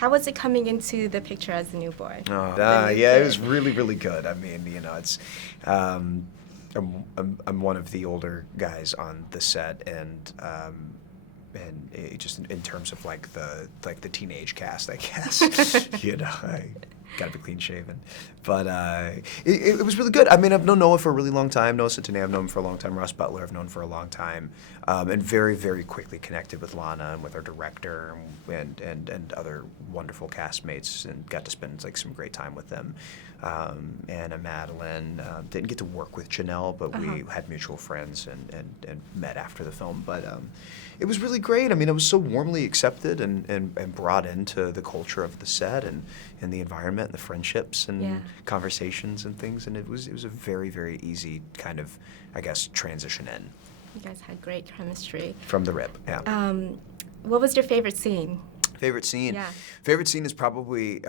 How was it coming into the picture as the new boy? Yeah, it was really, really good. I mean, it's I'm one of the older guys on the set, and it just in terms of like the teenage cast, I guess. I gotta be clean shaven, but it was really good. I mean, I've known Noah for a really long time. Noah Centineo, I've known him for a long time. Ross Butler, I've known for a long time, and very, very quickly connected with Lana and with our director and other wonderful castmates, and got to spend like some great time with them. Anna, Madeline, didn't get to work with Janelle, but we had mutual friends and met after the film. But it was really great. I mean, I was so warmly accepted and brought into the culture of the set and the environment and the friendships and conversations and things. And it was a very, very easy kind of, I guess, transition in. You guys had great chemistry. From the rip, yeah. What was your favorite scene? Favorite scene? Yeah. Favorite scene is probably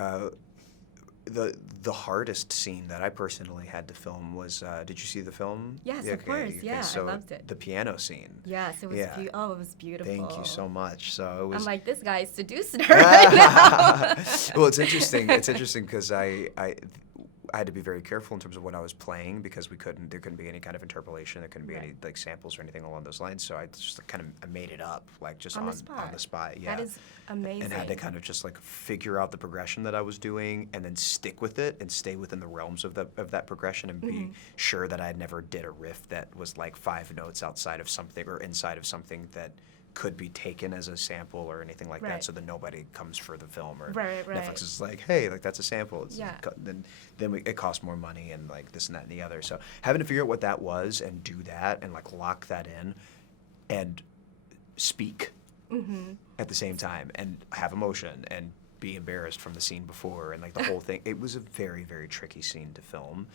the hardest scene that I personally had to film was, did you see the film? Yes, of course. Yeah, so I loved it. The piano scene. Yes, it was it was beautiful. Thank you so much. So it was. I'm like, this guy is seducing her right now. Well, it's interesting. It's interesting because I had to be very careful in terms of what I was playing because there couldn't be any kind of interpolation. There couldn't be any like samples or anything along those lines. So I just I made it up like just on the spot. Yeah. That is amazing. And had to kind of just like figure out the progression that I was doing and then stick with it and stay within the realms of that progression and be sure that I never did a riff that was like 5 notes outside of something or inside of something that could be taken as a sample or anything like that, so that nobody comes for the film or Netflix is like, hey, like that's a sample. Then it costs more money and like this and that and the other. So having to figure out what that was and do that and like lock that in and speak at the same time and have emotion and be embarrassed from the scene before and like the whole thing. It was a very, very tricky scene to film.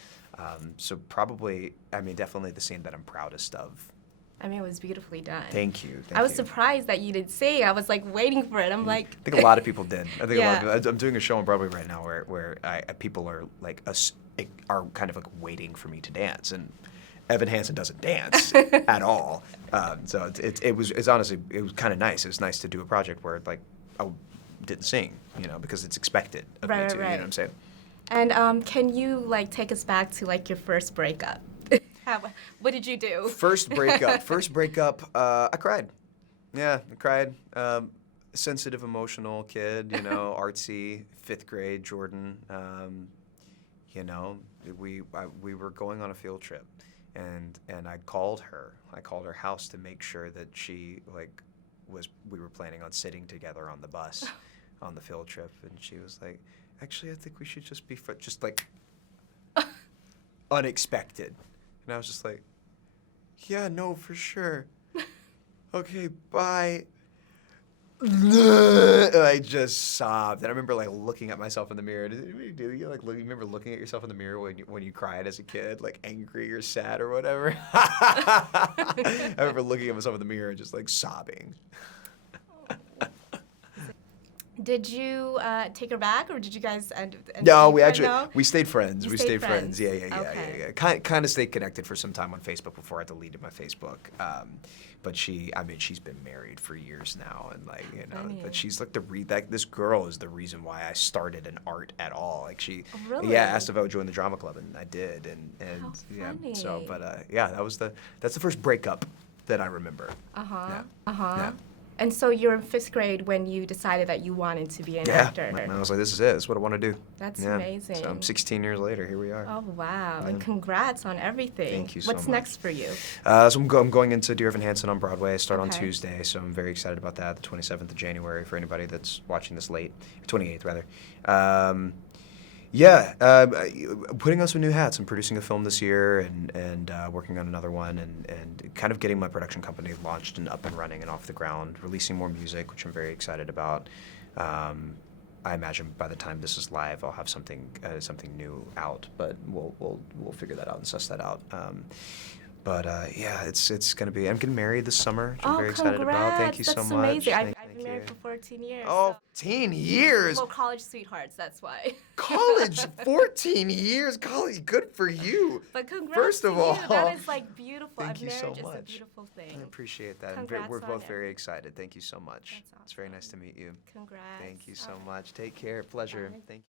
So probably, I mean, definitely the scene that I'm proudest of. I mean, it was beautifully done. Thank you. I was surprised that you didn't sing. I was like waiting for it. I'm like. I think a lot of people did. I think a lot of people. I'm doing a show on Broadway right now where people are like are kind of like waiting for me to dance, and Evan Hansen doesn't dance at all. So it was honestly kind of nice. It was nice to do a project where like I didn't sing, because it's expected of me to. You know what I'm saying? And can you like take us back to like your first breakup? What did you do? First breakup, I cried. Yeah, I cried. Sensitive, emotional kid, artsy, 5th grade, Jordan. We were going on a field trip, and I called her. I called her house to make sure that she we were planning on sitting together on the bus on the field trip, and she was like, actually, I think we should just be just like unexpected. And I was just like, yeah, no, for sure. Okay, bye. And I just sobbed. And I remember like looking at myself in the mirror. Did anybody do you remember looking at yourself in the mirror when you cried as a kid, like angry or sad or whatever? I remember looking at myself in the mirror and just like sobbing. Did you take her back, or did you guys end No, we stayed friends. We stayed friends. Yeah. Kind of stayed connected for some time on Facebook before I deleted my Facebook. But she's been married for years now, and but she's like this girl is the reason why I started in art at all. Like really? Asked if I would join the drama club, and I did, and How yeah. funny. So, but that's the first breakup that I remember. Yeah. And so you were in 5th grade when you decided that you wanted to be an actor. And I was like, this is it. This is what I want to do. That's amazing. So 16 years later, here we are. Oh, wow. Yeah. And congrats on everything. Thank you so much. What's next for you? So I'm going into Dear Evan Hansen on Broadway. I start on Tuesday, so I'm very excited about that, the 27th of January, for anybody that's watching this late. 28th, rather. Putting on some new hats. I'm producing a film this year and working on another one and kind of getting my production company launched and up and running and off the ground, releasing more music, which I'm very excited about. I imagine by the time this is live, I'll have something new out, but we'll figure that out and suss that out. It's gonna be. I'm getting married this summer, which I'm very excited about. Thank you so much. That's amazing. I've been married for 14 years. Oh, So. 14 years. Well, college sweethearts, that's why. College, 14 years. College, good for you. But congrats First of to all, you. That is like beautiful. thank you so Marriage is a much. beautiful thing. I appreciate that. And Congrats we're on both it. very excited. Thank you so much. That's It's very awesome. nice to meet you. Congrats. Thank you so All right. much. Take care. Pleasure. Bye. Thank you.